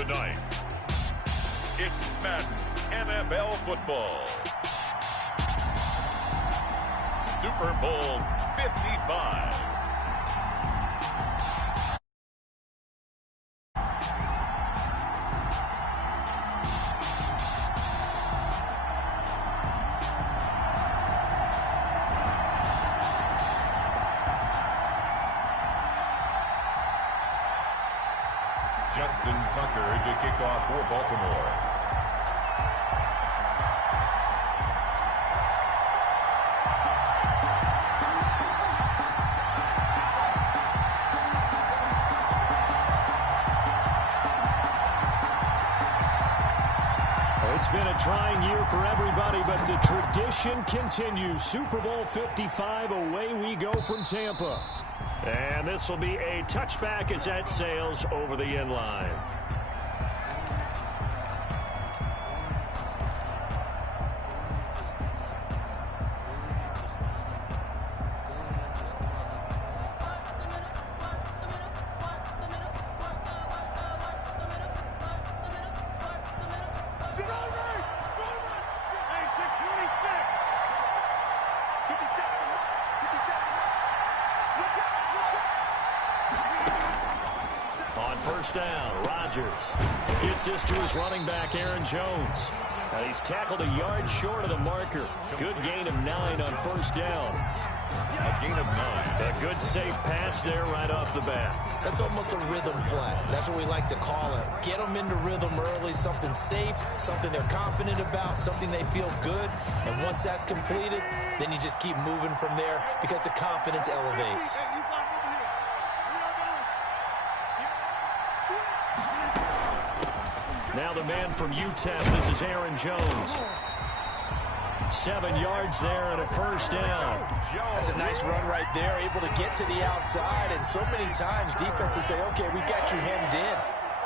Tonight, it's Madden NFL football. Super Bowl 55. Justin Tucker to kick off for Baltimore. It's been a trying year for everybody, but the tradition continues. Super Bowl 55, away we go from Tampa. And this will be a touchback as that sails over the end line. First down, Rodgers gets this to his running back, Aaron Jones. And he's tackled a yard short of the marker. Good gain of 9 on first down. A gain of 9. A good safe pass there right off the bat. That's almost a rhythm play. That's what we like to call it. Get them into rhythm early, something safe, something they're confident about, something they feel good. And once that's completed, then you just keep moving from there because the confidence elevates. Now the man from UTEP, this is Aaron Jones. 7 yards there and a first down. That's a nice run right there, able to get to the outside. And so many times defenses say, okay, we got you hemmed in.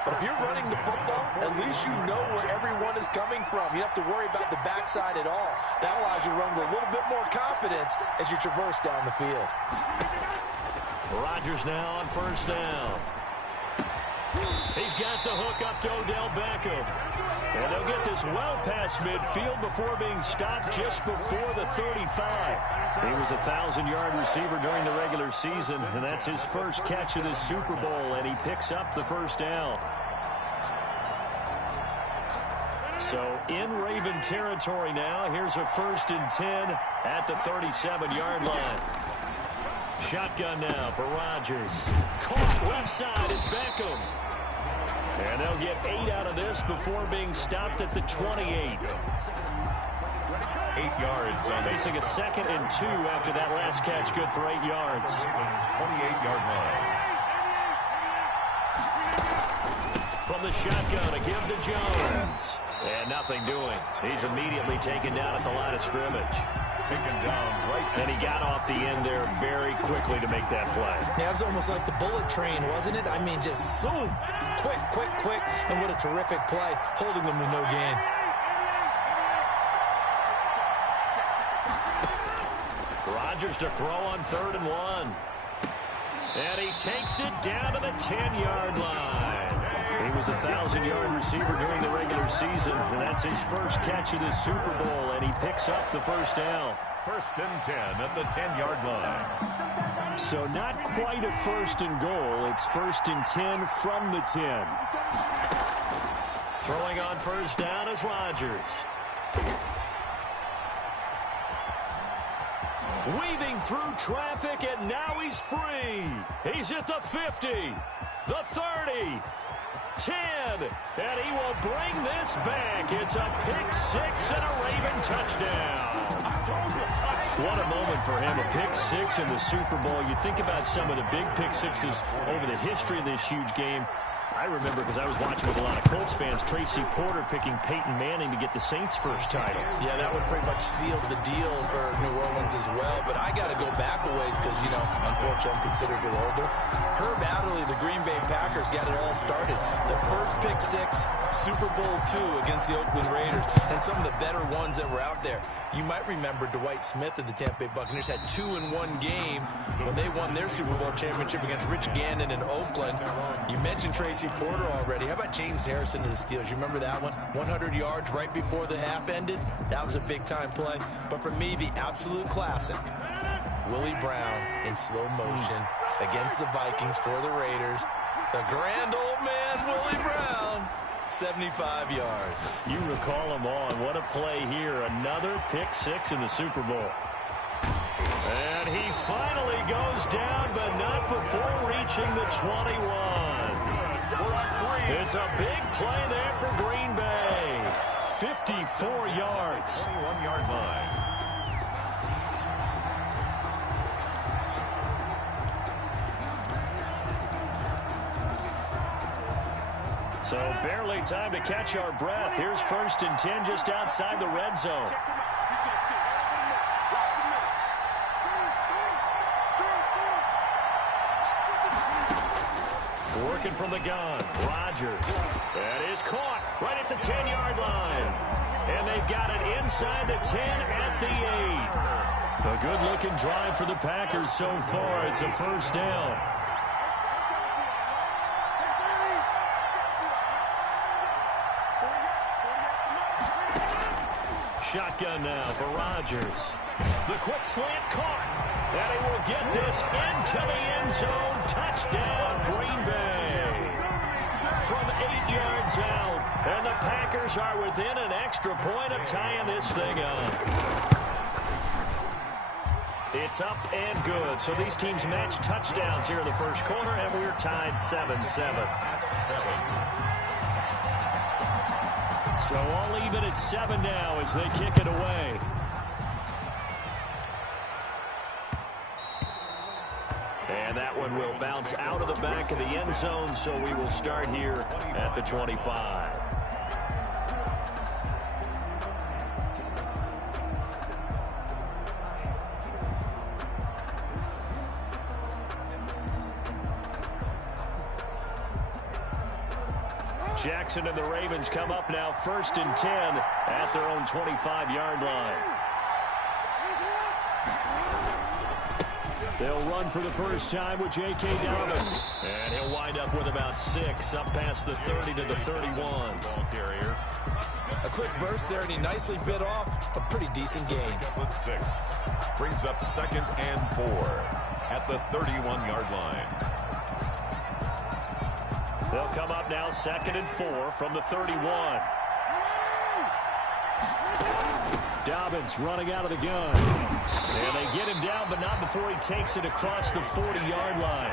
But if you're running the football, at least you know where everyone is coming from. You don't have to worry about the backside at all. That allows you to run with a little bit more confidence as you traverse down the field. Rodgers now on first down. He's got the hook up to Odell Beckham. And they'll get this well past midfield before being stopped just before the 35. He was a 1,000-yard receiver during the regular season, and that's his first catch of this Super Bowl, and he picks up the first down. So in Raven territory now, here's a 1st and 10 at the 37-yard line. Shotgun now for Rodgers. Caught left side, it's Beckham. And they'll get 8 out of this before being stopped at the 28. 8 yards on facing a 2nd and 2 after that last catch, good for 8 yards. 28-yard line. From the shotgun, a give to Jones. And nothing doing. He's immediately taken down at the line of scrimmage. Taken down right. And he got off the end there very quickly to make that play. Yeah, it was almost like the bullet train, wasn't it? I mean, just zoom. Quick, quick, quick. And what a terrific play, holding them to no gain. Rodgers to throw on 3rd and 1. And he takes it down to the 10-yard line. He was a 1,000-yard receiver during the regular season, and that's his first catch of this Super Bowl, and he picks up the first down. 1st and 10 at the 10-yard line. So not quite a 1st and goal. It's 1st and 10 from the 10. Throwing on first down is Rodgers. Weaving through traffic, and now he's free. He's at the 50, the 30, 10, and he will bring this back. It's a pick-6 and a Raven touchdown. What a moment for him, a pick-6 in the Super Bowl. You think about some of the big pick-6s over the history of this huge game. I remember, because I was watching with a lot of Colts fans, Tracy Porter picking Peyton Manning to get the Saints' first title. Yeah, that one pretty much sealed the deal for New Orleans as well. But I got to go back a ways because, you know, unfortunately I'm considerably older. Herb Adderley, the Green Bay Packers, got it all started. The first pick-6, Super Bowl II against the Oakland Raiders, and some of the better ones that were out there. You might remember Dwight Smith of the Tampa Bay Buccaneers had 2 in one game when they won their Super Bowl championship against Rich Gannon in Oakland. You mentioned Tracy Tracy Porter already. How about James Harrison to the Steelers? You remember that one? 100 yards right before the half ended? That was a big-time play. But for me, the absolute classic, Willie Brown in slow motion against the Vikings for the Raiders. The grand old man, Willie Brown, 75 yards. You recall them on. What a play here. Another pick six in the Super Bowl. And he finally goes down, but not before reaching the 21. It's a big play there for Green Bay. 54 yards. 21-yard line. So barely time to catch our breath. Here's 1st and 10 just outside the red zone. Working from the gun, Rodgers. That is caught right at the 10-yard line. And they've got it inside the 10 at the 8. A good-looking drive for the Packers so far. It's a first down. Shotgun now for Rodgers. The quick slant caught. And he will get this into the end zone. Touchdown, Green Bay. From 8 yards out. And the Packers are within an extra point of tying this thing up. It's up and good. So these teams match touchdowns here in the first quarter, and we're tied 7-7. So all even at 7 now as they kick it away. And that one will bounce out of the back of the end zone, so we will start here at the 25. Jackson and the Ravens come up now 1st and 10 at their own 25-yard line. They'll run for the first time with J.K. Dobbins. And he'll wind up with about 6 up past the 30 to the 31. Ball carrier. A quick burst there, and he nicely bit off a pretty decent gain. With 6. Brings up 2nd and 4 at the 31-yard line. They'll come up now 2nd and 4 from the 31. Dobbins running out of the gun. And they get him down, but not before he takes it across the 40-yard line.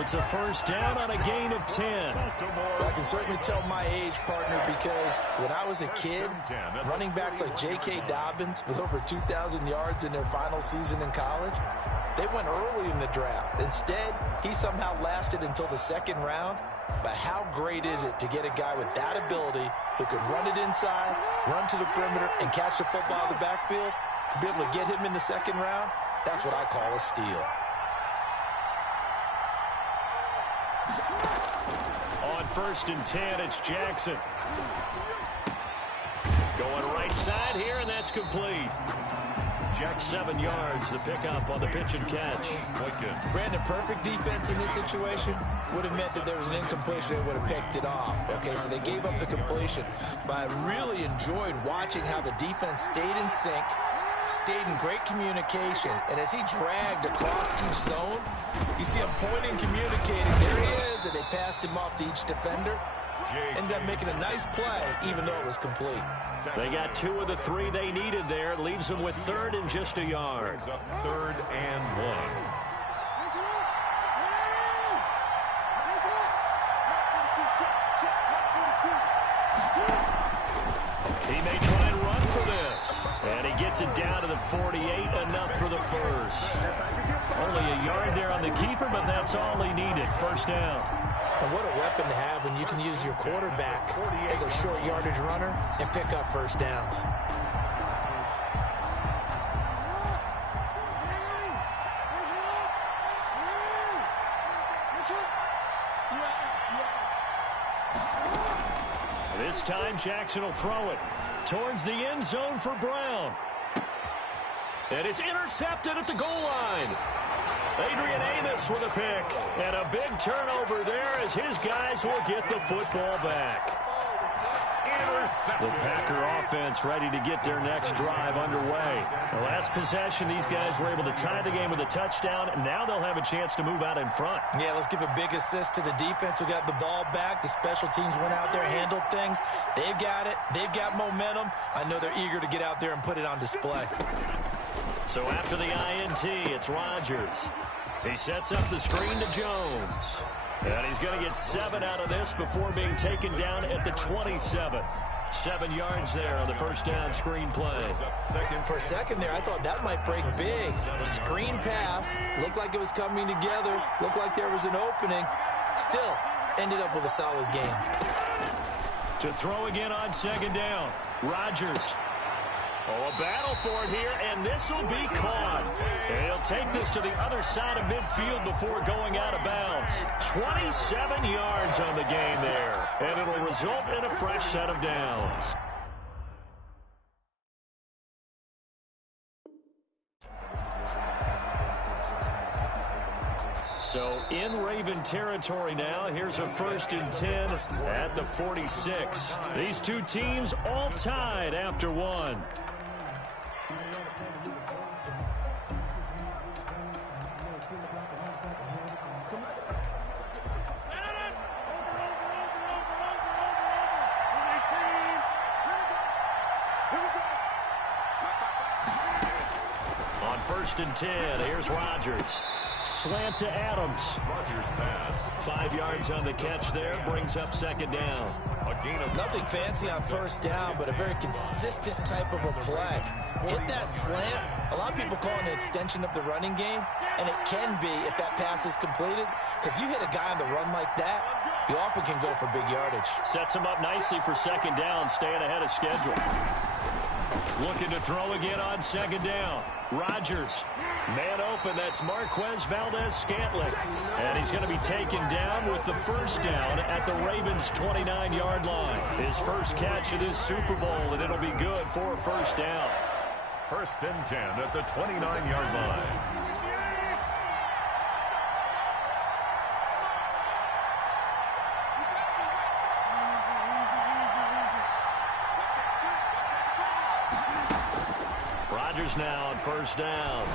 It's a first down on a gain of 10. Well, I can certainly tell my age, partner, because when I was a kid, running backs like J.K. Dobbins with over 2,000 yards in their final season in college, they went early in the draft. Instead, he somehow lasted until the 2nd round. But how great is it to get a guy with that ability who can run it inside, run to the perimeter, and catch the football in the backfield? To be able to get him in the 2nd round, that's what I call a steal. On 1st and 10, it's Jackson. Going right side here, and that's complete. Jack 7 yards, the pickup on the pitch and catch. Brandon, perfect defense in this situation would have meant that there was an incompletion and would have picked it off. Okay, so they gave up the completion. But I really enjoyed watching how the defense stayed in sync, stayed in great communication. And as he dragged across each zone, you see him pointing, communicating. There he is, and they passed him off to each defender. Ended up making a nice play, even though it was complete. They got 2 of the 3 they needed there. Leaves them with 3rd and just a yard. 3rd and 1. He may try and run for this. And he gets it down to the 48, enough for the first. Only a yard there on the keeper, but that's all he needed. First down. And what a weapon to have when you can use your quarterback as a short yardage runner and pick up first downs. This time Jackson will throw it towards the end zone for Brown. And it's intercepted at the goal line. Adrian Amos with a pick. And a big turnover there as his guys will get the football back. The Packer offense ready to get their next drive underway. The last possession, these guys were able to tie the game with a touchdown, and now they'll have a chance to move out in front. Yeah, let's give a big assist to the defense who got the ball back. The special teams went out there, handled things. They've got it. They've got momentum. I know they're eager to get out there and put it on display. So after the INT, it's Rodgers. He sets up the screen to Jones. And he's going to get 7 out of this before being taken down at the 27. 7 yards there on the first down screen play. For a second there, I thought that might break big. Screen pass. Looked like it was coming together. Looked like there was an opening. Still, ended up with a solid game. To throw again on second down. Rodgers. Oh, a battle for it here, and this will be caught. And he'll take this to the other side of midfield before going out of bounds. 27 yards on the game there, and it'll result in a fresh set of downs. So in Raven territory now, here's a 1st and 10 at the 46. These two teams all tied after one. On 1st and 10, here's Rodgers. Slant to Adams. Rodgers pass. 5 yards on the catch there, brings up second down. A gain of Nothing fancy on first down, but a very consistent type of a play. Hit that slant. A lot of people call it an extension of the running game, and it can be if that pass is completed, because you hit a guy on the run like that, you often can go for big yardage. Sets him up nicely for second down, staying ahead of schedule. Looking to throw again on second down. Rodgers. Man open, that's Marquez Valdez-Scantling. And he's going to be taken down with the first down at the Ravens' 29-yard line. His first catch of this Super Bowl, and it'll be good for a first down. 1st and 10 at the 29-yard line. Rodgers now on first down.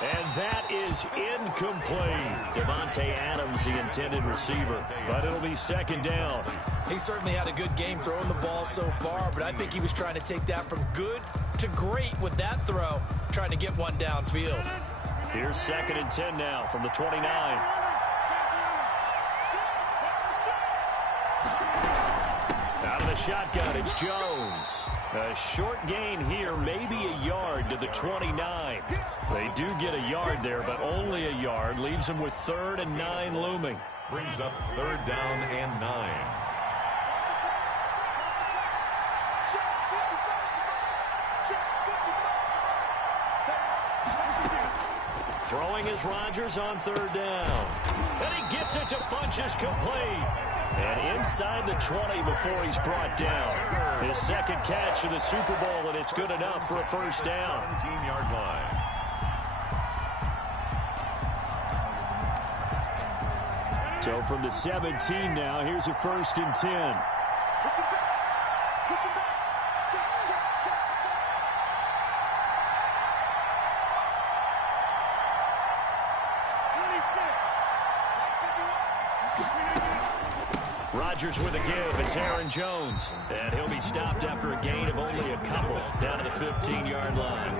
And that is incomplete. Devontae Adams, the intended receiver. But it'll be second down. He certainly had a good game throwing the ball so far, but I think he was trying to take that from good to great with that throw, trying to get one downfield. Here's 2nd and 10 now from the 29. Out of the shotgun, it's Jones. A short gain here, maybe a yard to the 29. They do get a yard there, but only a yard. Leaves them with 3rd and 9 looming. Brings up 3rd down and 9. Throwing is Rodgers on 3rd down. And he gets it to Funchess complete. And inside the 20 before he's brought down. His second catch of the Super Bowl, and it's good enough for a first down. 17-yard line. So from the 17 now, here's a 1st and 10. Rodgers with a give. It's Aaron Jones. And he'll be stopped after a gain of only a couple down to the 15-yard line.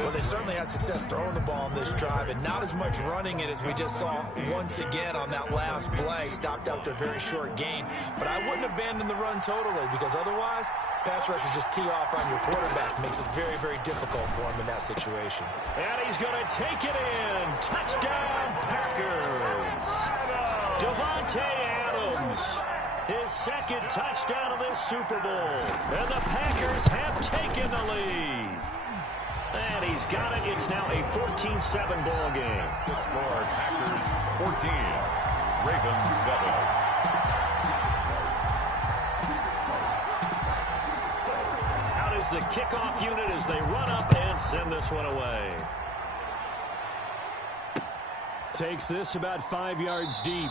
Well, they certainly had success throwing the ball on this drive and not as much running it as we just saw once again on that last play. Stopped after a very short gain. But I wouldn't abandon the run totally, because otherwise pass rushers just tee off on your quarterback. Makes it very, very difficult for him in that situation. And he's going to take it in. Touchdown, Packers. Devontae Adams, his second touchdown of this Super Bowl. And the Packers have taken the lead. And he's got it. It's now a 14-7 ball game. The score, Packers 14, Ravens 7. Out is the kickoff unit as they run up and send this one away. Takes this about 5 yards deep.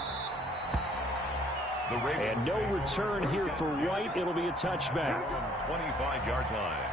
And no return here for White. It'll be a touchback. 25-yard line.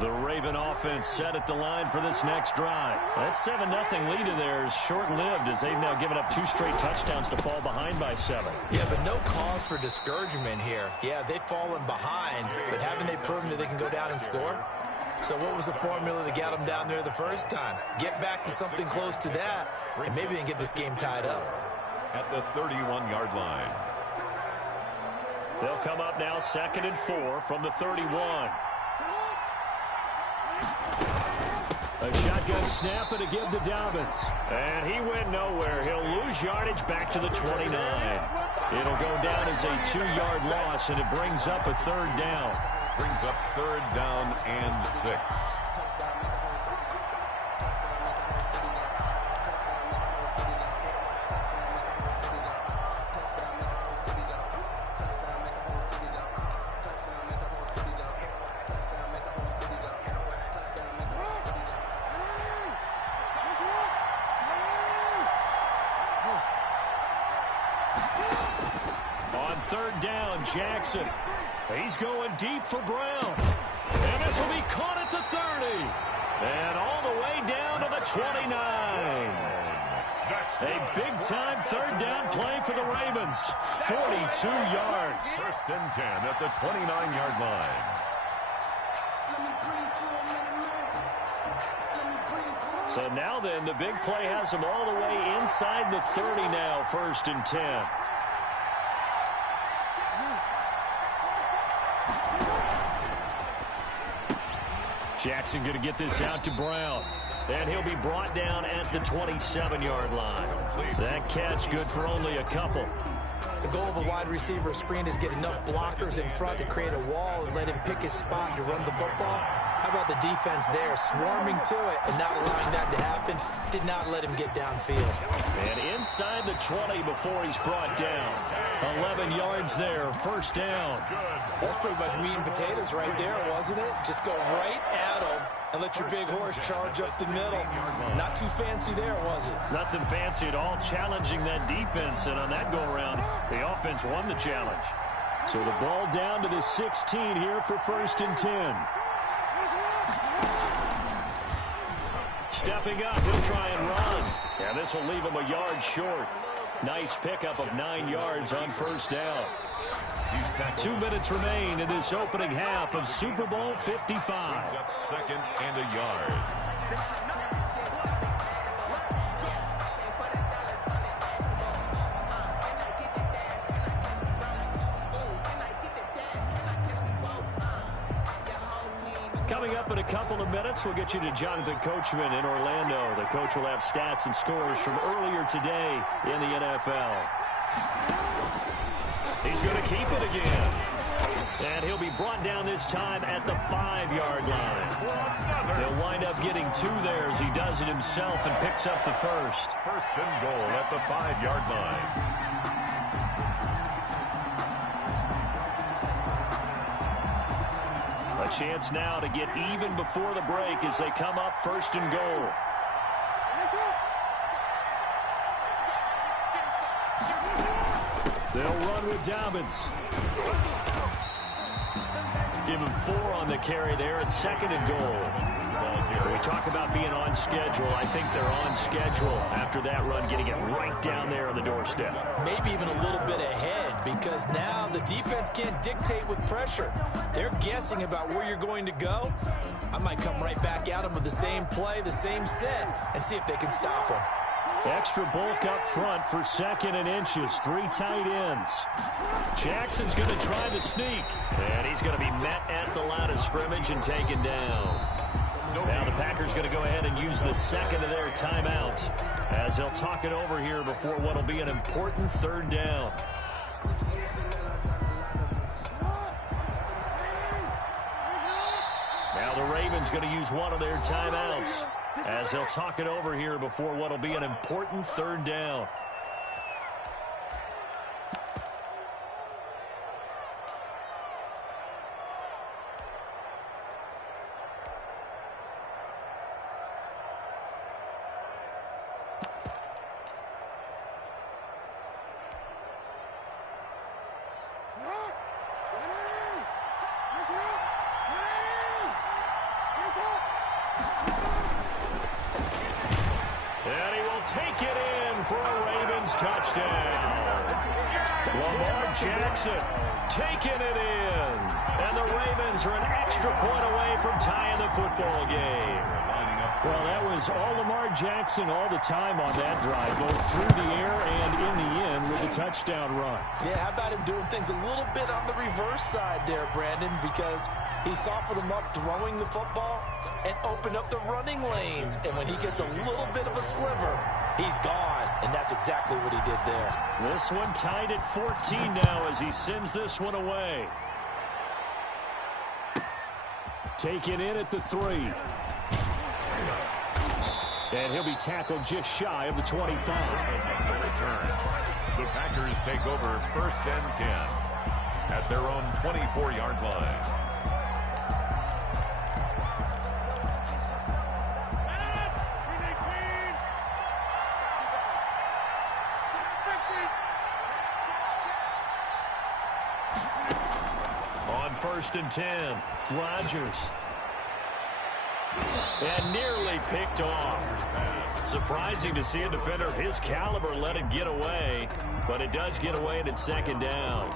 The Raven offense set at the line for this next drive. That 7-0 lead of theirs short-lived as they've now given up 2 straight touchdowns to fall behind by 7. Yeah, but no cause for discouragement here. Yeah, they've fallen behind, but haven't they proven that they can go down and score? So what was the formula that got them down there the first time? Get back to something close to that, and maybe they can get this game tied up. At the 31-yard line. They'll come up now 2nd and 4 from the 31. A shotgun snap and a give to Dobbins. And he went nowhere. He'll lose yardage back to the 29. It'll go down as a 2-yard loss, and it brings up a 3rd down. Brings up 3rd down and 6. On 3rd down, Jackson. He's going deep for Brown. And this will be caught at the 30. And all the way down to the 29. A big-time 3rd down play for the Ravens. 42 yards. 1st and 10 at the 29-yard line. So now then, the big play has them all the way inside the 30 now, 1st and 10. Jackson going to get this out to Brown. And he'll be brought down at the 27-yard line. That catch good for only a couple. The goal of a wide receiver screen is get enough blockers in front to create a wall and let him pick his spot to run the football. How about the defense there, swarming to it and not allowing that to happen? Did not let him get downfield. And inside the 20 before he's brought down. 11 yards there, 1st down. That's pretty much meat and potatoes right there, wasn't it? Just go right at him and let your big horse charge up the middle. Not too fancy there, was it? Nothing fancy at all, challenging that defense. And on that go-around, the offense won the challenge. So the ball down to the 16 here for 1st and 10. Stepping up, he'll try and run. And this will leave him a yard short. Nice pickup of 9 yards on 1st down. 2 minutes remain in this opening half of Super Bowl 55. Up 2nd and a yard. Coming up in a couple of minutes, we'll get you to Jonathan Coachman in Orlando. The coach will have stats and scores from earlier today in the NFL. He's going to keep it again. And he'll be brought down this time at the 5-yard line. He'll wind up getting 2 there as he does it himself and picks up the 1st. 1st and goal at the 5-yard line. A chance now to get even before the break as they come up 1st and goal. They'll run with Dobbins. Give him 4 on the carry there at 2nd and goal. We talk about being on schedule. I think they're on schedule after that run, getting it right down there on the doorstep. Maybe even a little bit ahead, because now the defense can't dictate with pressure. They're guessing about where you're going to go. I might come right back at them with the same play, the same set, and see if they can stop them. Extra bulk up front for 2nd and inches. 3 tight ends. Jackson's going to try the sneak. And he's going to be met at the line of scrimmage and taken down. Now the Packers going to go ahead and use the 2nd of their timeouts as they'll talk it over here before what will be an important 3rd down. Now the Ravens going to use one of their timeouts. as he'll talk it over here before what will be an important third down. And he will take it in for a Ravens touchdown. Lamar Jackson taking it in. And the Ravens are an extra point away from tying the football game. Well, that was all Lamar Jackson all the time on that drive, both through the air and in the end with a touchdown run. Yeah, how about him doing things a little bit on the reverse side there, Brandon, because he softened him up throwing the football and opened up the running lanes. And when he gets a little bit of a sliver, he's gone. And that's exactly what he did there. This one tied at 14 now as he sends this one away. Taken in at the 3. And he'll be tackled just shy of the 25. The return. The Packers take over 1st and 10 at their own 24-yard line. On 1st and 10, Rodgers. And nearly picked off. Surprising to see a defender of his caliber let it get away, but it does get away and it's 2nd down.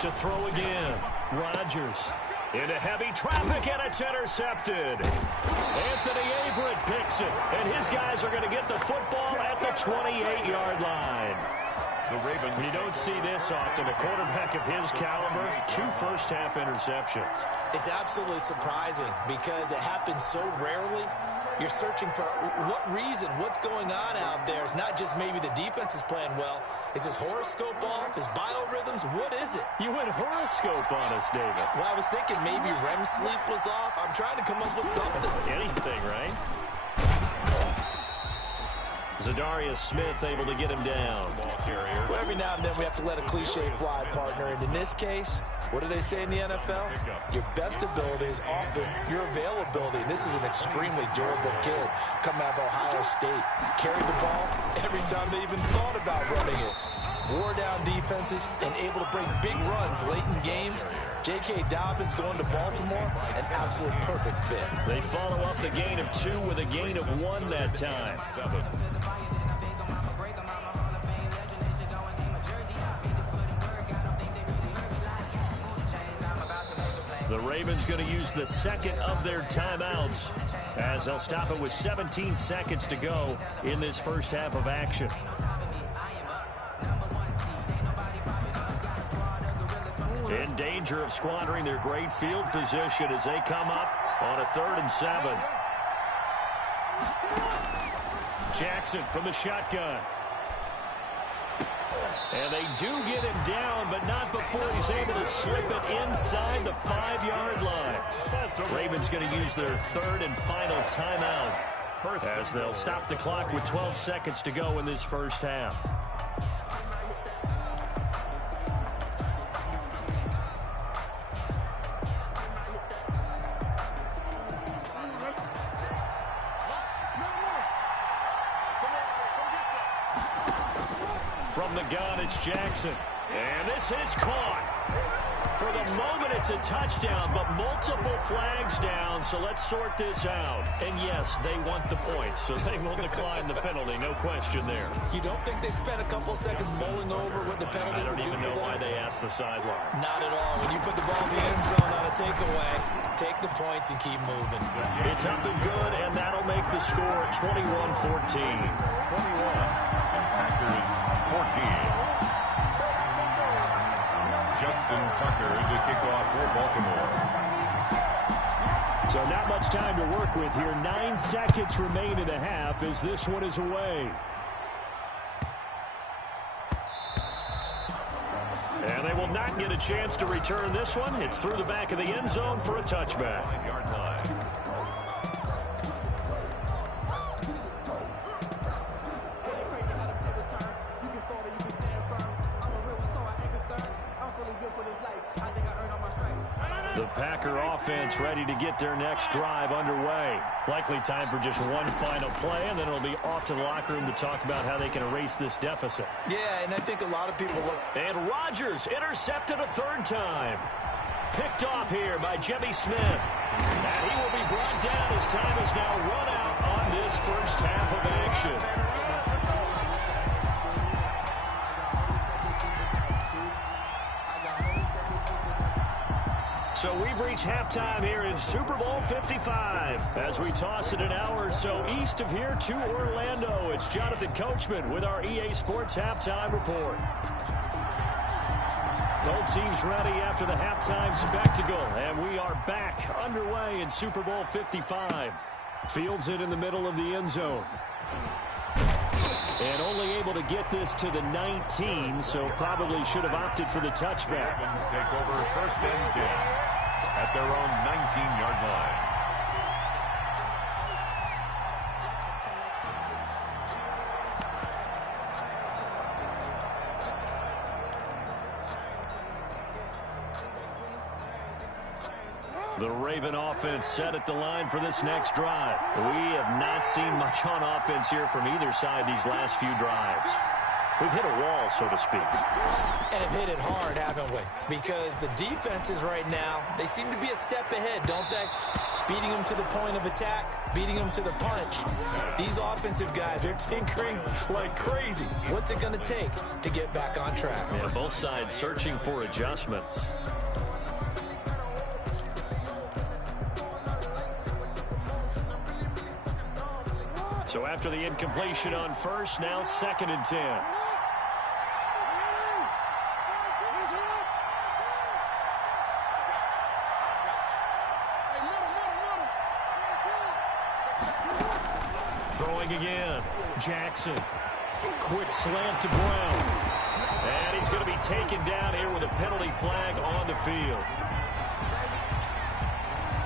To throw again, Rodgers. Into heavy traffic, and it's intercepted. Anthony Averett picks it, and his guys are going to get the football at the 28-yard line. The Ravens. You don't see this often. A quarterback of his caliber, 2 first-half interceptions. It's absolutely surprising because it happens so rarely. You're searching for what reason, what's going on out there. It's not just maybe the defense is playing well. Is his horoscope off? His biorhythms? What is it? You went horoscope on us, David. Well, I was thinking maybe REM sleep was off. I'm trying to come up with something. Anything, right? Zadarius Smith able to get him down. Well, every now and then we have to let a cliche fly, partner. And in this case, what do they say in the NFL? Your best ability is often your availability. This is an extremely durable kid coming out of Ohio State. Carried the ball every time they even thought about running it. Wore down defenses and able to bring big runs late in games. J.K. Dobbins going to Baltimore, an absolute perfect fit. They follow up the gain of 2 with a gain of 1 that time. The Ravens going to use the 2nd of their timeouts as they'll stop it with 17 seconds to go in this first half of action. In danger of squandering their great field position as they come up on a 3rd and 7. Jackson from the shotgun. And they do get him down, but not before he's able to slip it inside the 5-yard line. Ravens going to use their 3rd and final timeout as they'll stop the clock with 12 seconds to go in this first half. From the gun, it's Jackson. And this is caught. For the moment, it's a touchdown, but multiple flags down, so let's sort this out. And yes, they want the points, so they will decline the penalty, no question there. You don't think they spent a couple seconds mulling over what the penalty would do for them? I don't even know why they asked the sideline. Not at all. When you put the ball in the end zone on a takeaway, take the points and keep moving. It's up and good, and that'll make the score 21-14. 21. Packers 14. Justin Tucker to kick off for Baltimore. So not much time to work with here. 9 seconds remain in the half as this one is away. And they chance to return this one. It's through the back of the end zone for a touchback. 9-yard line. The Packer offense ready to get their next drive underway. Likely time for just one final play, and then it'll be off to the locker room to talk about how they can erase this deficit. Yeah, and I think a lot of people look. And Rodgers intercepted a third time. Picked off here by Jimmy Smith. And he will be brought down as time is now run out on this first half of action. So we've reached halftime here in Super Bowl 55. As we toss it an hour or so east of here to Orlando, it's Jonathan Coachman with our EA Sports Halftime Report. Both teams ready after the halftime spectacle, and we are back underway in Super Bowl 55. Fields it in the middle of the end zone. And only able to get this to the 19, so probably should have opted for the touchback. Ravens take over first and 10 at their own 19-yard line. The Raven offense set at the line for this next drive. We have not seen much on offense here from either side these last few drives. We've hit a wall, so to speak. And have hit it hard, haven't we? Because the defenses right now, they seem to be a step ahead, don't they? Beating them to the point of attack, beating them to the punch. These offensive guys, they're tinkering like crazy. What's it going to take to get back on track? Yeah, both sides searching for adjustments. So after the incompletion on first, now 2nd and 10. Throwing again. Jackson. Quick slant to Brown. And he's going to be taken down here with a penalty flag on the field.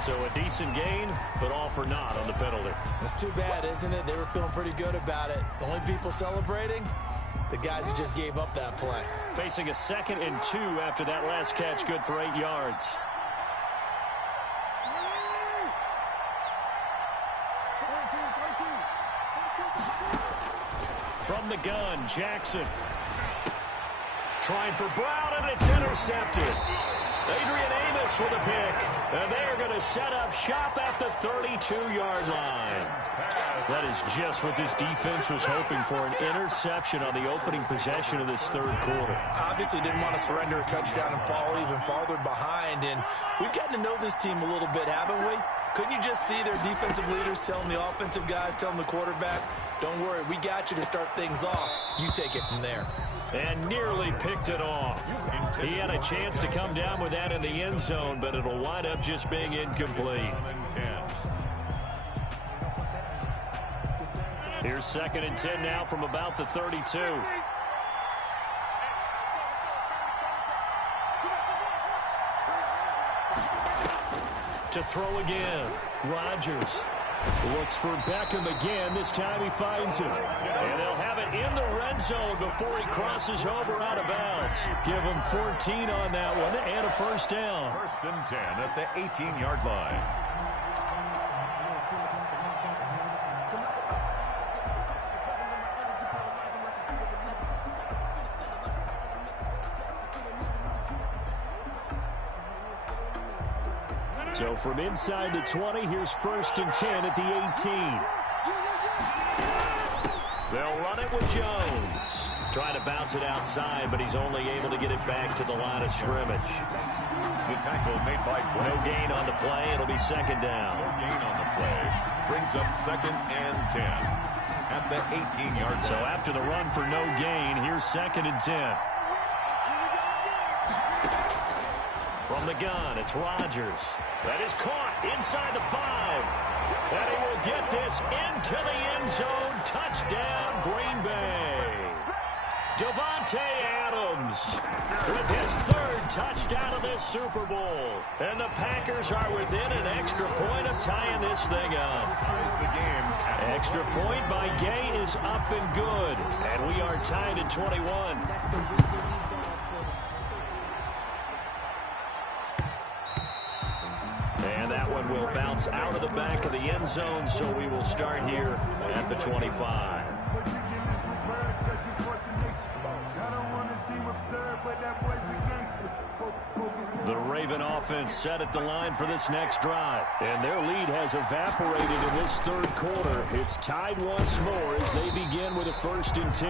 So a decent gain, but all for naught on the penalty. That's too bad, isn't it? They were feeling pretty good about it. The only people celebrating, the guys who just gave up that play. Facing a 2nd and 2 after that last catch, good for 8 yards. From the gun, Jackson. Trying for Brown, and it's intercepted. Adrian Amos with a pick. And they're going to set up shop at the 32-yard line. That is just what this defense was hoping for, an interception on the opening possession of this third quarter. Obviously didn't want to surrender a touchdown and fall even farther behind. And we've gotten to know this team a little bit, haven't we? Couldn't you just see their defensive leaders telling the offensive guys, telling the quarterback, don't worry, we got you to start things off. You take it from there. And nearly picked it off. He had a chance to come down with that in the end zone, but it'll wind up just being incomplete. Here's 2nd and 10 now from about the 32. To throw again. Rodgers looks for Beckham again. This time he finds him. And they'll have it in the red zone before he crosses over out of bounds. Give him 14 on that one and a first down. 1st and 10 at the 18-yard line. So from inside the 20, here's 1st and 10 at the 18. They'll run it with Jones. Trying to bounce it outside, but he's only able to get it back to the line of scrimmage. The tackle made by No gain on the play. It'll be 2nd down. No gain on the play. Brings up 2nd and 10 at the 18-yard line. So after the run for no gain, here's 2nd and 10. From the gun, it's Rodgers. That is caught inside the 5. And he will get this into the end zone. Touchdown, Green Bay. Davante Adams with his third touchdown of this Super Bowl. And the Packers are within an extra point of tying this thing up. Ties the game. Extra point by Gay is up and good. And we are tied at 21. And that one will bounce out of the back of the end zone, so we will start here at the 25. The Raven offense set at the line for this next drive. And their lead has evaporated in this third quarter. It's tied once more as they begin with a 1st and 10.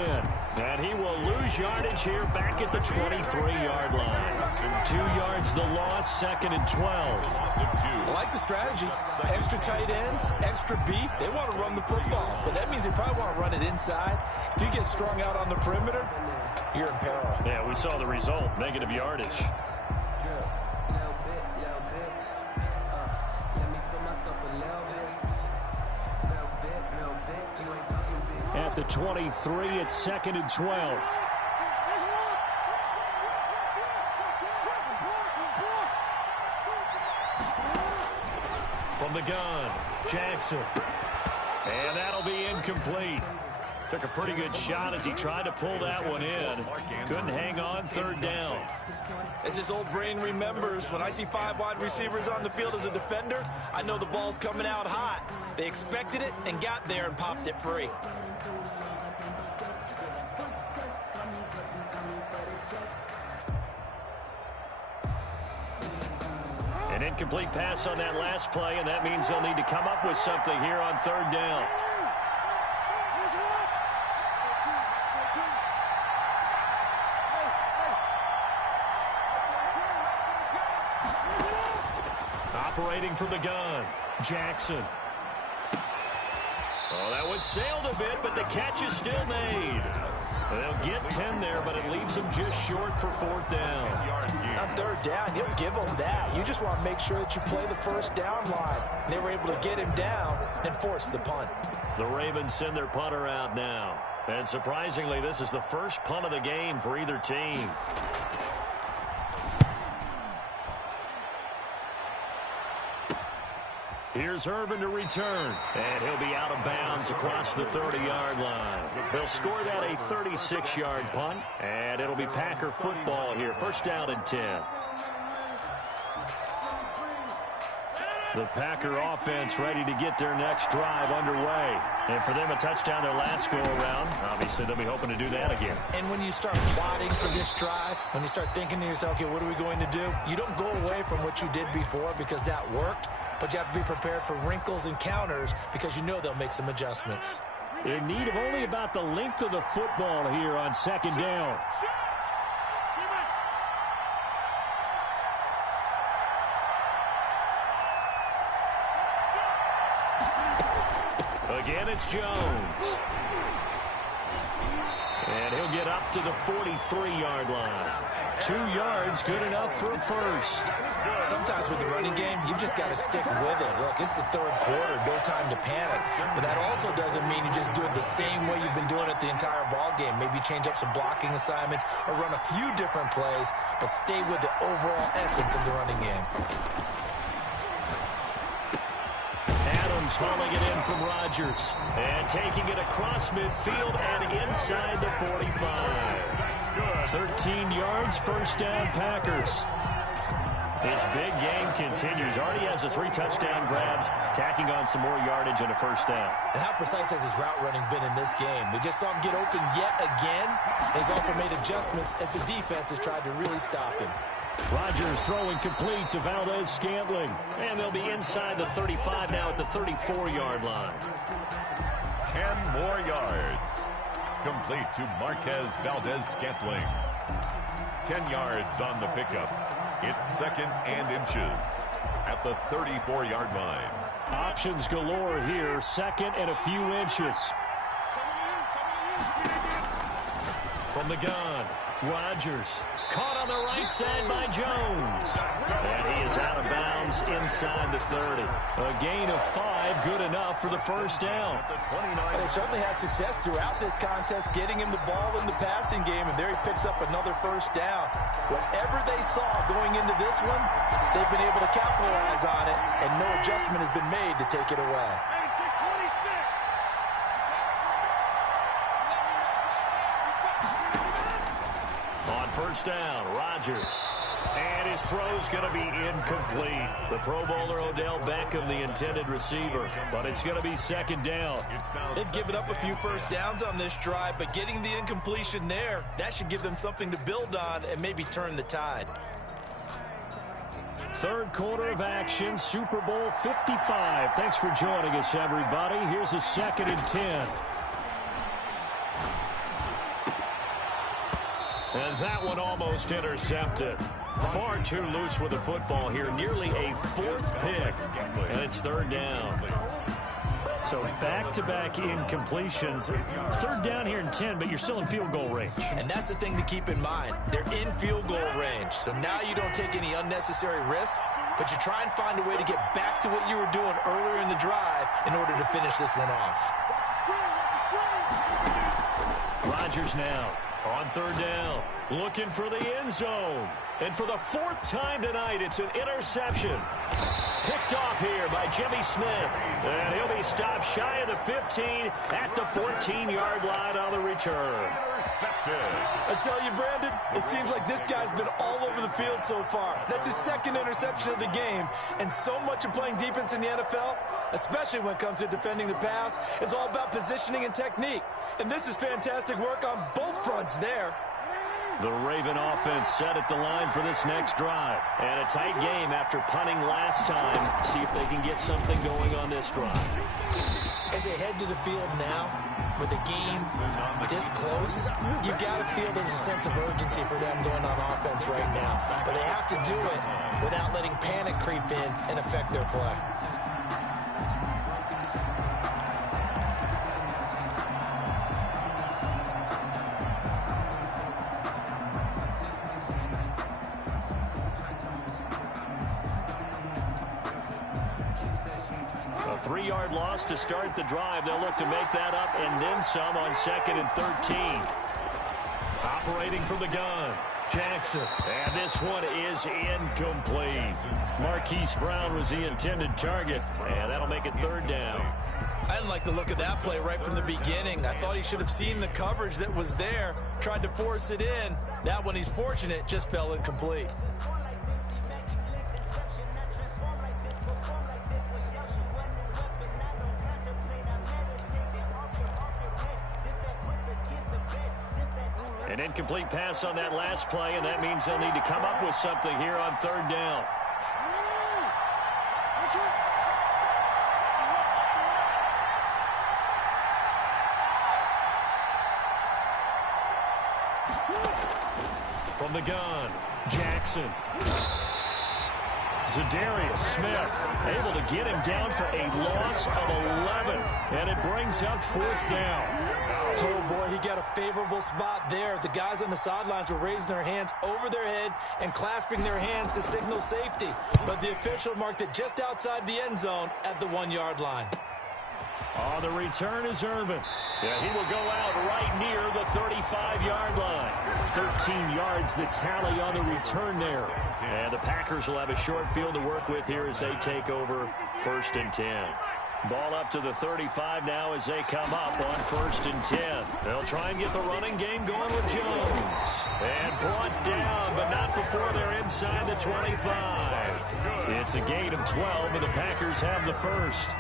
And he will lose yardage here back at the 23-yard line. 2 yards the loss, 2nd and 12. I like the strategy. Extra tight ends, extra beef. They want to run the football, but that means they probably want to run it inside. If you get strung out on the perimeter, you're in peril. Yeah, we saw the result, negative yardage. At the 23, it's 2nd and 12. From the gun, Jackson. And that'll be incomplete. Took a pretty good shot as he tried to pull that one in. Couldn't hang on, 3rd down. As his old brain remembers, when I see 5 wide receivers on the field as a defender, I know the ball's coming out hot. They expected it and got there and popped it free. An incomplete pass on that last play, and that means they'll need to come up with something here on 3rd down. Operating from the gun, Jackson. Oh, that one sailed a bit, but the catch is still made. They'll get 10 there, but it leaves them just short for 4th down. On 3rd down, you don't give them that. You just want to make sure that you play the 1st down line. They were able to get him down and force the punt. The Ravens send their punter out now. And surprisingly, this is the first punt of the game for either team. Here's Irvin to return, and he'll be out of bounds across the 30-yard line. They'll score that a 36-yard punt, and it'll be Packer football here. 1st down and 10. The Packer offense ready to get their next drive underway. And for them, a touchdown their last go-around. Obviously, they'll be hoping to do that again. And when you start plotting for this drive, when you start thinking to yourself, okay, what are we going to do? You don't go away from what you did before because that worked. But you have to be prepared for wrinkles and counters because you know they'll make some adjustments. In need of only about the length of the football here on 2nd down. Again, it's Jones. And he'll get up to the 43-yard line. 2 yards, good enough for a 1st. Sometimes with the running game, you've just got to stick with it. Look, it's the 3rd quarter, no time to panic. But that also doesn't mean you just do it the same way you've been doing it the entire ball game. Maybe change up some blocking assignments or run a few different plays, but stay with the overall essence of the running game. Adams hauling it in from Rodgers. And taking it across midfield and inside the 45. 13 yards, 1st down Packers. His big game continues. Already has the 3 touchdown grabs, tacking on some more yardage and a 1st down. And how precise has his route running been in this game? We just saw him get open yet again. And he's also made adjustments as the defense has tried to really stop him. Rodgers throwing complete to Valdez-Scantling. And they'll be inside the 35 now at the 34-yard line. 10 more yards. Complete to Marquez Valdez-Scantling. 10 yards on the pickup. It's 2nd and inches at the 34-yard line. Options galore here. 2nd and a few inches. From the gun, Rodgers caught on the right side by Jones. And he is out of bounds inside the 30. A gain of 5, good enough for the first down. They certainly had success throughout this contest, getting him the ball in the passing game, and there he picks up another first down. Whatever they saw going into this one, they've been able to capitalize on it, and no adjustment has been made to take it away. On first down, Rodgers. And his throw's going to be incomplete. The Pro Bowler Odell Beckham, the intended receiver. But it's going to be second down. They've given up a few first downs on this drive, but getting the incompletion there, that should give them something to build on and maybe turn the tide. Third quarter of action, Super Bowl 55. Thanks for joining us, everybody. Here's a 2nd and 10. And that one almost intercepted. Far too loose with the football here. Nearly a 4th pick. And it's third down. So back-to-back incompletions. Third down here in 10, but you're still in field goal range. And that's the thing to keep in mind. They're in field goal range. So now you don't take any unnecessary risks, but you try and find a way to get back to what you were doing earlier in the drive in order to finish this one off. Rodgers now on third down, looking for the end zone. And for the 4th time tonight, it's an interception. Picked off here by Jimmy Smith. And he'll be stopped shy of the 15 at the 14-yard line on the return. I tell you, Brandon, it seems like this guy's been all over the field so far. That's his 2nd interception of the game. And so much of playing defense in the NFL, especially when it comes to defending the pass, is all about positioning and technique. And this is fantastic work on both fronts there. The Raven offense set at the line for this next drive. And a tight game after punting last time. See if they can get something going on this drive. As they head to the field now, with the game this close, you've got to feel there's a sense of urgency for them going on offense right now. But they have to do it without letting panic creep in and affect their play. A 3-yard loss to start the drive. They'll look to make that up and then some on 2nd and 13. Operating from the gun, Jackson. And this one is incomplete. Marquise Brown was the intended target. And that'll make it third down. I didn't like the look of that play right from the beginning. I thought he should have seen the coverage that was there, tried to force it in. That one, he's fortunate, just fell incomplete. An incomplete pass on that last play, and that means they'll need to come up with something here on third down. From the gun, Jackson. Zadarius Smith able to get him down for a loss of 11, and it brings up 4th down. Oh, boy, he got a favorable spot there. The guys on the sidelines were raising their hands over their head and clasping their hands to signal safety. But the official marked it just outside the end zone at the 1-yard line. On the return is Irvin. Yeah, he will go out right near the 35-yard line. 13 yards the tally on the return there. And the Packers will have a short field to work with here as they take over 1st and 10. Ball up to the 35 now as they come up on 1st and 10. They'll try and get the running game going with Jones. And brought down, but not before they're inside the 25. It's a gain of 12, and the Packers have the first.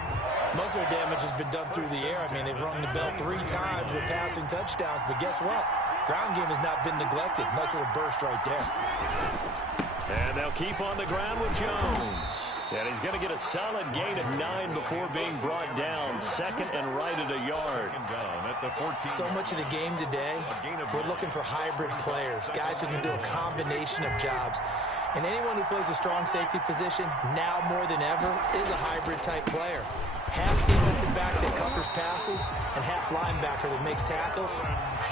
Most of their damage has been done through the air. I mean, they've rung the bell 3 times with passing touchdowns, but guess what? Ground game has not been neglected. Nice little burst right there. And they'll keep on the ground with Jones. And he's going to get a solid gain of 9 before being brought down. Second and right at a yard. So much of the game today, we're looking for hybrid players, guys who can do a combination of jobs. And anyone who plays a strong safety position, now more than ever, is a hybrid-type player. Half defensive back that covers passes and half linebacker that makes tackles.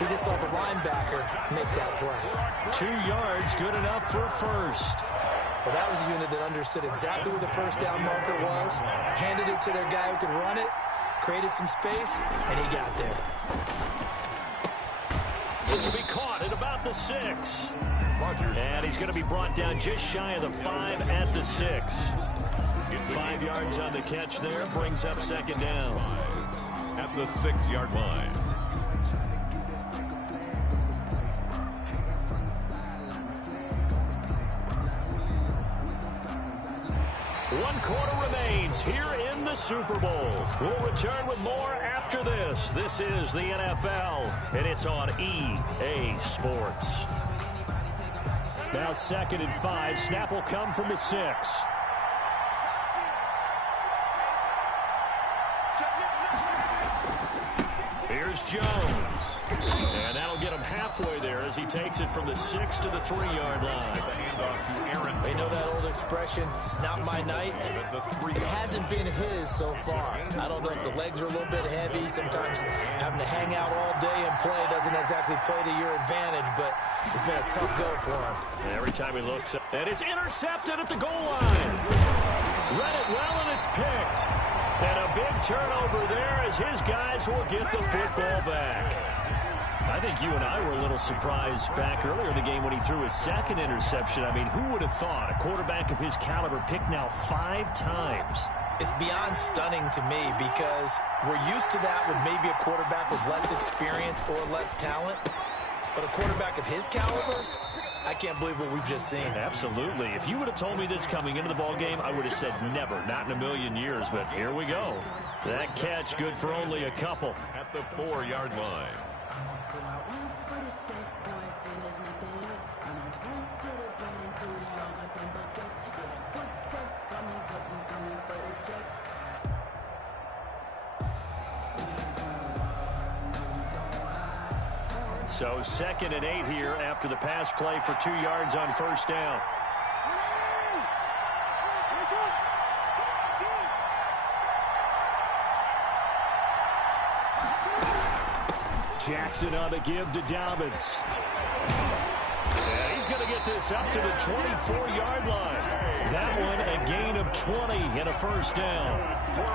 We just saw the linebacker make that play. 2 yards, good enough for a first. Well, that was a unit that understood exactly where the first down marker was, handed it to their guy who could run it, created some space, and he got there. This will be caught at about the 6. And he's going to be brought down just shy of the 5 at the 6. 5 yards on the catch there, brings up second down. At the 6-yard line. One quarter remains here in the Super Bowl. We'll return with more after this. This is the NFL, and it's on EA Sports. Now 2nd and 5. Snap will come from the 6. Here's Jones. And that'll get him halfway there as he takes it from the 6 to the 3-yard line. They know that old expression, it's not my night. It hasn't been his so far. I don't know if the legs are a little bit heavy. Sometimes having to hang out all day and play doesn't exactly play to your advantage, but it's been a tough go for him. And every time he looks up, and it's intercepted at the goal line. Read it well, and it's picked. And a big turnover there as his guys will get the football back. I think you and I were a little surprised back earlier in the game when he threw his 2nd interception. I mean, who would have thought a quarterback of his caliber picked now 5 times? It's beyond stunning to me because we're used to that with maybe a quarterback with less experience or less talent. But a quarterback of his caliber, I can't believe what we've just seen. Absolutely. If you would have told me this coming into the ball game, I would have said never, not in a million years. But here we go. That catch good for only a couple. At the 4-yard line. So 2nd and 8 here after the pass play for 2 yards on first down. Jackson on the give to Dobbins. And he's going to get this up to the 24-yard line. That one a gain of 20 and a first down.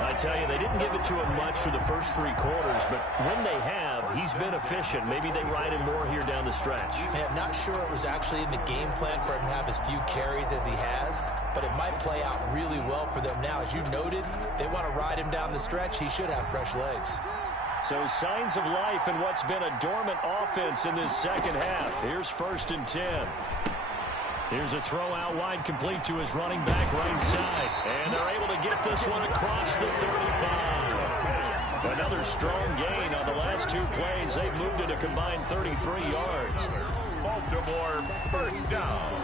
I tell you, they didn't give it to him much for the first 3 quarters, but when they have, he's been efficient. Maybe they ride him more here down the stretch. Yeah, I'm not sure it was actually in the game plan for him to have as few carries as he has, but it might play out really well for them now. As you noted, if they want to ride him down the stretch, he should have fresh legs. So signs of life in what's been a dormant offense in this second half. Here's 1st and 10. Here's a throw out wide, complete to his running back right side. And they're able to get this one across the 35. Another strong gain on the last 2 plays. They've moved it a combined 33 yards. Baltimore first down.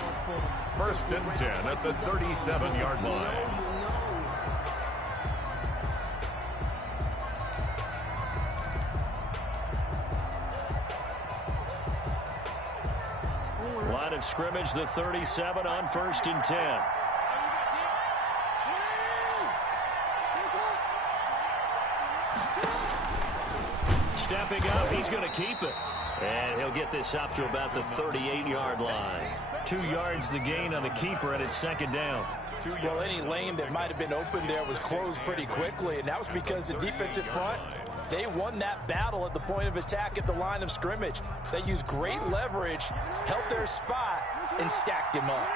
1st and 10 at the 37-yard line. Line of scrimmage, the 37 on 1st and 10. Stepping up, he's going to keep it. And he'll get this up to about the 38-yard line. 2 yards the gain on the keeper, and it's 2nd down. Well, any lane that might have been open there was closed pretty quickly, and that was because the defensive front, they won that battle at the point of attack at the line of scrimmage. They used great leverage, held their spot, and stacked him up.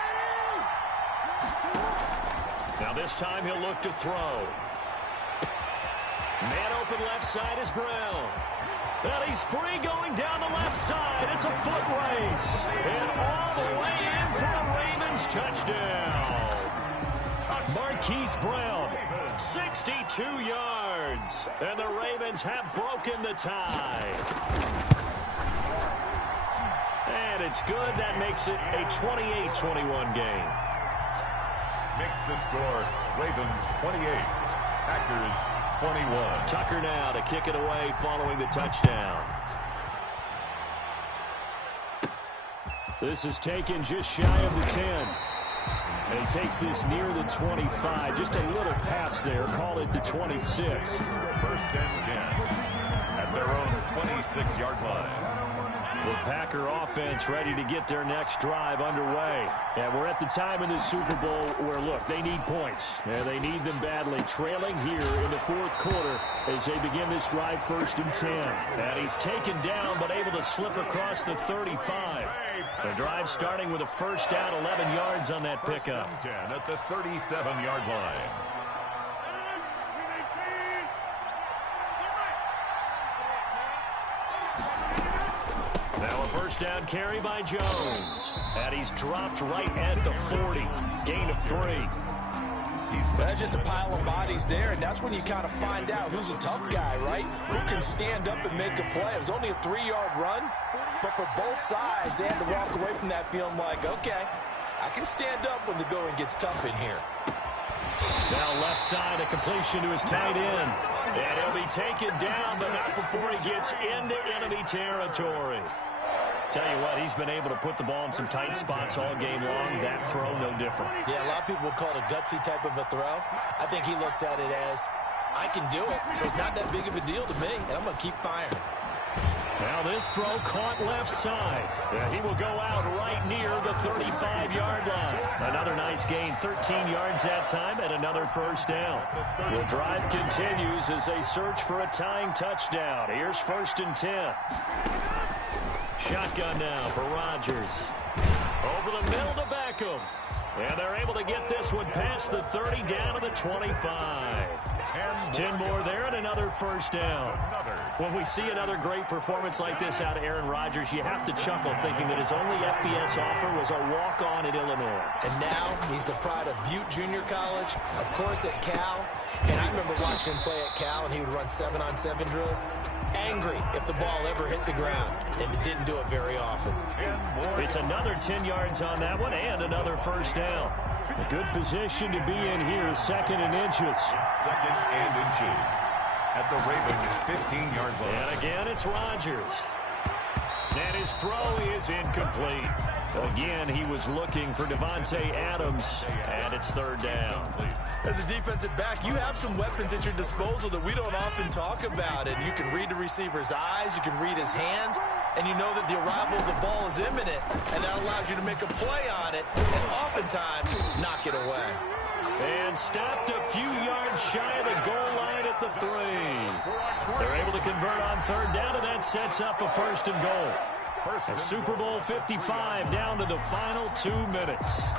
Now this time he'll look to throw. Man open left side is Brown. And he's free going down the left side. It's a foot race. And all the way in for a Ravens touchdown. Marquise Brown, 62 yards. And the Ravens have broken the tie. And it's good. That makes it a 28-21 game. Makes the score Ravens 28, Packers 21. Tucker now to kick it away following the touchdown. This is taken just shy of the 10. And he takes this near the 25. Just a little pass there. Call it the 26. 1st and 10 at their own 26-yard line. The Packer offense ready to get their next drive underway. And we're at the time in this Super Bowl where, look, they need points. And they need them badly. Trailing here in the 4th quarter as they begin this drive 1st and 10. And he's taken down but able to slip across the 35. The drive starting with a 1st down, 11 yards on that pickup. 10 at the 37-yard line. Now a 1st down carry by Jones. And he's dropped right at the 40. Gain of 3. That's just a pile of bodies there, and that's when you kind of find out who's a tough guy, right? Who can stand up and make a play. It was only a 3-yard run, but for both sides, they had to walk away from that feeling like, okay, I can stand up when the going gets tough in here. Now left side, a completion to his tight end. And he'll be taken down, but not before he gets into enemy territory. Tell you what, he's been able to put the ball in some tight spots all game long. That throw, no different. Yeah, a lot of people would call it a gutsy type of a throw. I think he looks at it as, I can do it, so it's not that big of a deal to me, and I'm going to keep firing. Now this throw caught left side. And he will go out right near the 35-yard line. Another nice gain, 13 yards that time, and another 1st down. The drive continues as they search for a tying touchdown. Here's 1st and 10. Shotgun now for Rodgers. Over the middle to Beckham. And they're able to get this one past the 30 down to the 25. 10 more there and another 1st down. When we see another great performance like this out of Aaron Rodgers, you have to chuckle thinking that his only FBS offer was a walk-on at Illinois. And now he's the pride of Butte Junior College, of course at Cal. And I remember watching him play at Cal, and he would run 7-on-7 drills. Angry if the ball ever hit the ground, and it didn't do it very often. It's another 10 yards on that one and another 1st down. A good position to be in here, 2nd and inches. 2nd and inches at the Ravens' 15-yard line. And again, it's Rodgers. And his throw is incomplete. Again, he was looking for Devontae Adams, and it's 3rd down. As a defensive back, you have some weapons at your disposal that we don't often talk about. And you can read the receiver's eyes, you can read his hands, and you know that the arrival of the ball is imminent. And that allows you to make a play on it, and oftentimes knock it away. And stopped a few yards shy of the goal line at the 3. They're able to convert on 3rd down, and that sets up a 1st and goal. And Super Bowl 55 down to the final 2 minutes.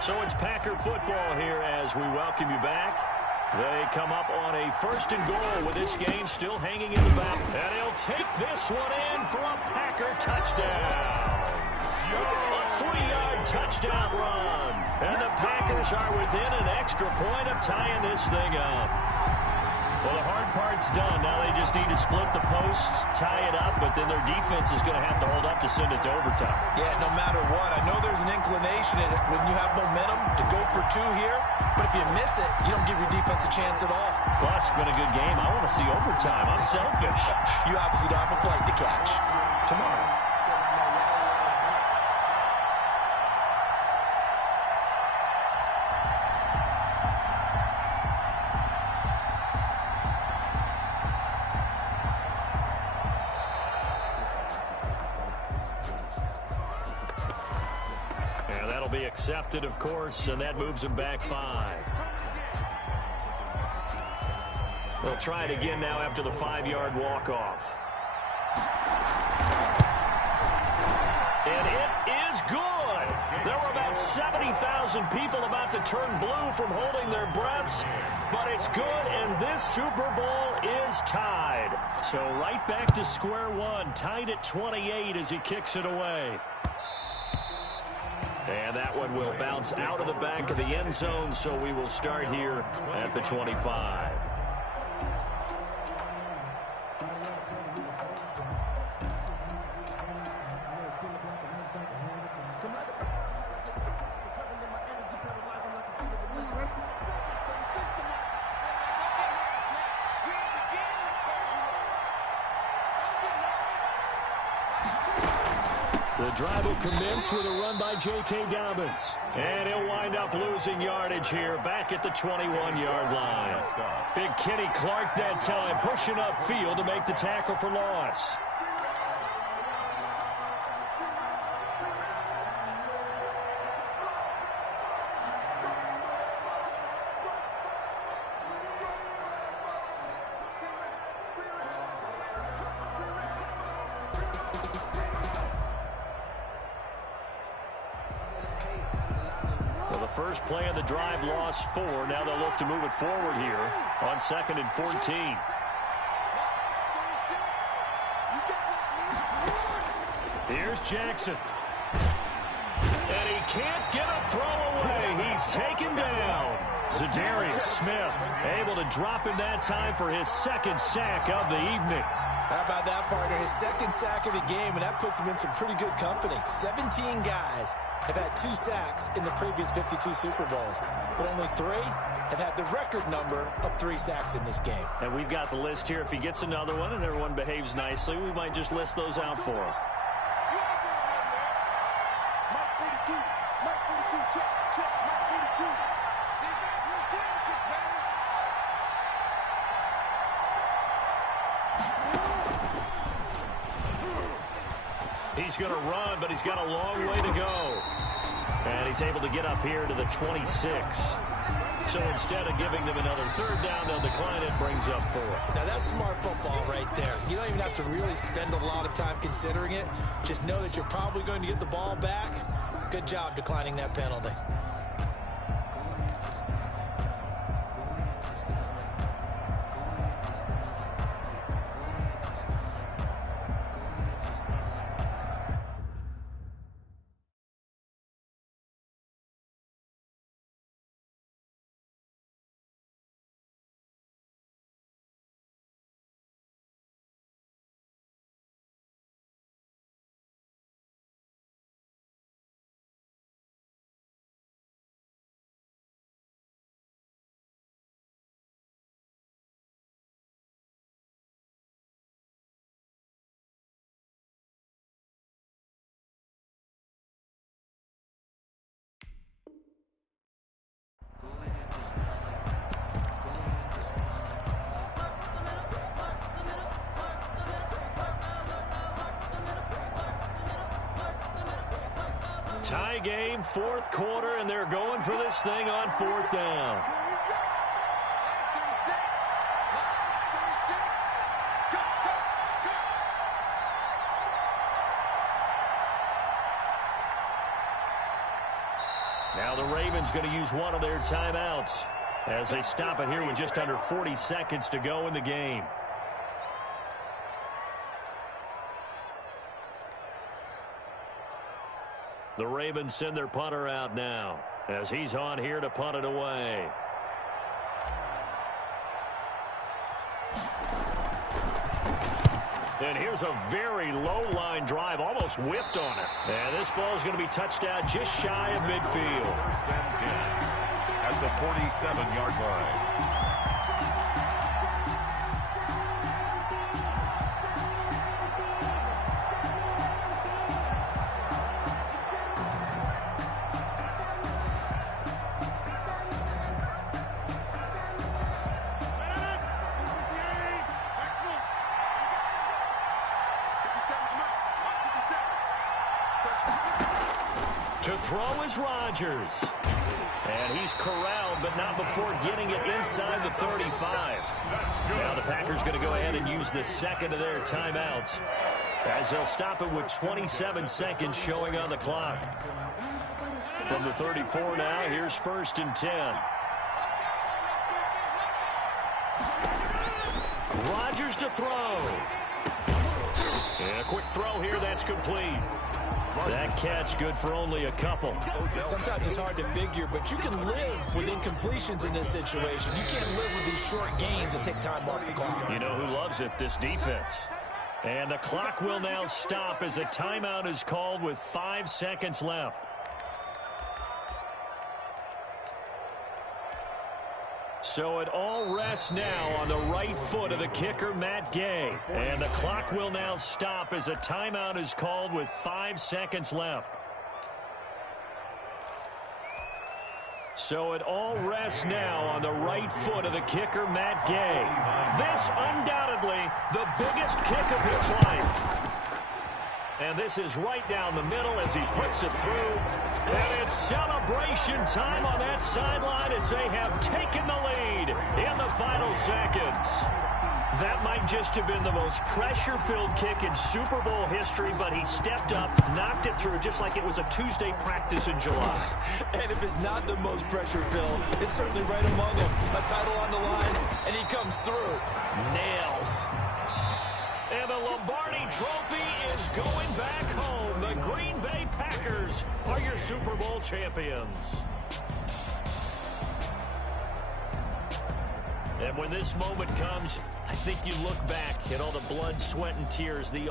So it's Packer football here as we welcome you back. They come up on a 1st and goal with this game still hanging in the back. And he'll take this one in for a Packer touchdown. A 3-yard touchdown run. And the Packers are within an extra point of tying this thing up. Well, the hard part's done. Now they just need to split the post, tie it up, but then their defense is going to have to hold up to send it to overtime. Yeah, no matter what. I know there's an inclination in it when you have momentum to go for 2 here, but if you miss it, you don't give your defense a chance at all. Plus, it's been a good game. I want to see overtime. I'm selfish. You obviously don't have a flight to catch. Tomorrow. Be accepted, of course, and that moves him back 5. They'll try it again now after the 5-yard walk-off. And it is good. There were about 70,000 people about to turn blue from holding their breaths, but it's good, and this Super Bowl is tied. So right back to square one, tied at 28 as he kicks it away. And that one will bounce out of the back of the end zone, so we will start here at the 25. The drive will commence with a run by J.K. Dobbins. And he'll wind up losing yardage here back at the 21-yard line. Big Kenny Clark that time pushing upfield to make the tackle for loss. First play of the drive lost 4. Now they'll look to move it forward here on 2nd and 14. Here's Jackson. And he can't get a throw away. He's taken down. Zadarius Smith able to drop him that time for his 2nd sack of the evening. How about that, partner? His 2nd sack of the game, and that puts him in some pretty good company. 17 guys have had 2 sacks in the previous 52 Super Bowls, but only 3 have had the record number of 3 sacks in this game. And we've got the list here. If he gets another one and everyone behaves nicely, we might just list those out for him. Mike 42, Mike 42, check, check, Mike 42. Defense, no championship, baby. He's going to run, but he's got a long way to go. And he's able to get up here to the 26. So instead of giving them another 3rd down, they'll decline it, brings up 4. Now that's smart football right there. You don't even have to really spend a lot of time considering it. Just know that you're probably going to get the ball back. Good job declining that penalty. Tie game, 4th quarter, and they're going for this thing on 4th down. Now the Ravens going to use one of their timeouts as they stop it here with just under 40 seconds to go in the game. The Ravens send their punter out now as he's on here to punt it away. And here's a very low-line drive, almost whiffed on it. And this ball is going to be touched out just shy of midfield. 1st and 10 at the 47-yard line. To throw is Rodgers. And he's corralled, but not before getting it inside the 35. Now the Packers going to go ahead and use the 2nd of their timeouts as they'll stop it with 27 seconds showing on the clock. From the 34 now, here's 1st and 10. Rodgers to throw. And a quick throw here, that's complete. That catch good for only a couple. Sometimes it's hard to figure, but you can live with incompletions in this situation. You can't live with these short gains that take time off the clock. You know who loves it? This defense. And the clock will now stop as a timeout is called with 5 seconds left. So it all rests now on the right foot of the kicker, Matt Gay. And the clock will now stop as a timeout is called with 5 seconds left. So it all rests now on the right foot of the kicker, Matt Gay. This undoubtedly the biggest kick of his life. And this is right down the middle as he puts it through. And it's celebration time on that sideline as they have taken the lead in the final seconds. That might just have been the most pressure-filled kick in Super Bowl history, but he stepped up, knocked it through just like it was a Tuesday practice in July. And if it's not the most pressure-filled, it's certainly right among them. A title on the line, and he comes through. Nails. And the Lombardi Trophy is going back home. The Green Bay Packers are your Super Bowl champions. And when this moment comes, I think you look back at all the blood, sweat, and tears the